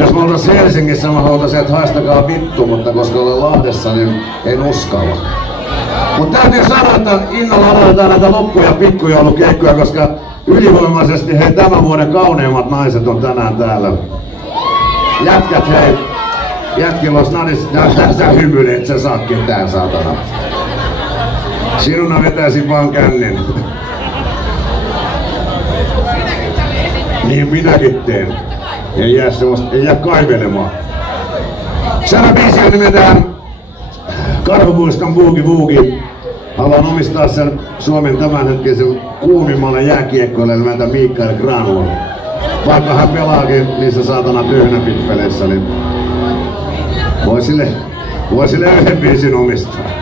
Jos mä oltais Helsingissä, mä huutasin, että haistakaa vittu, mutta koska olen Lahdessa, niin en uskalla. Mut täytyy sanoa, että innolla odotetaan näitä loppu- ja pikkujoulukeikkoja, koska ylivoimaisesti hei tämän vuoden kauneimmat naiset on tänään täällä. Jätkät hei, jätkillä ois sä hymyile, et sä saa ketään saatana. Sinuna vetäisin vaan kännin. Niin minäkin teen. Ei jää kaivelemaan. Seuraava biisi on nimetään Karhupuiston Boogie Woogie. Haluan omistaa sen Suomen tämänhetkisen kuumimmalle jääkiekkoille nimeltä Mikael Granlund. Vaikka hän pelaakin niissä saatana tyhjänä-pippeleissä, niin voi sille yhden biisin omistaa.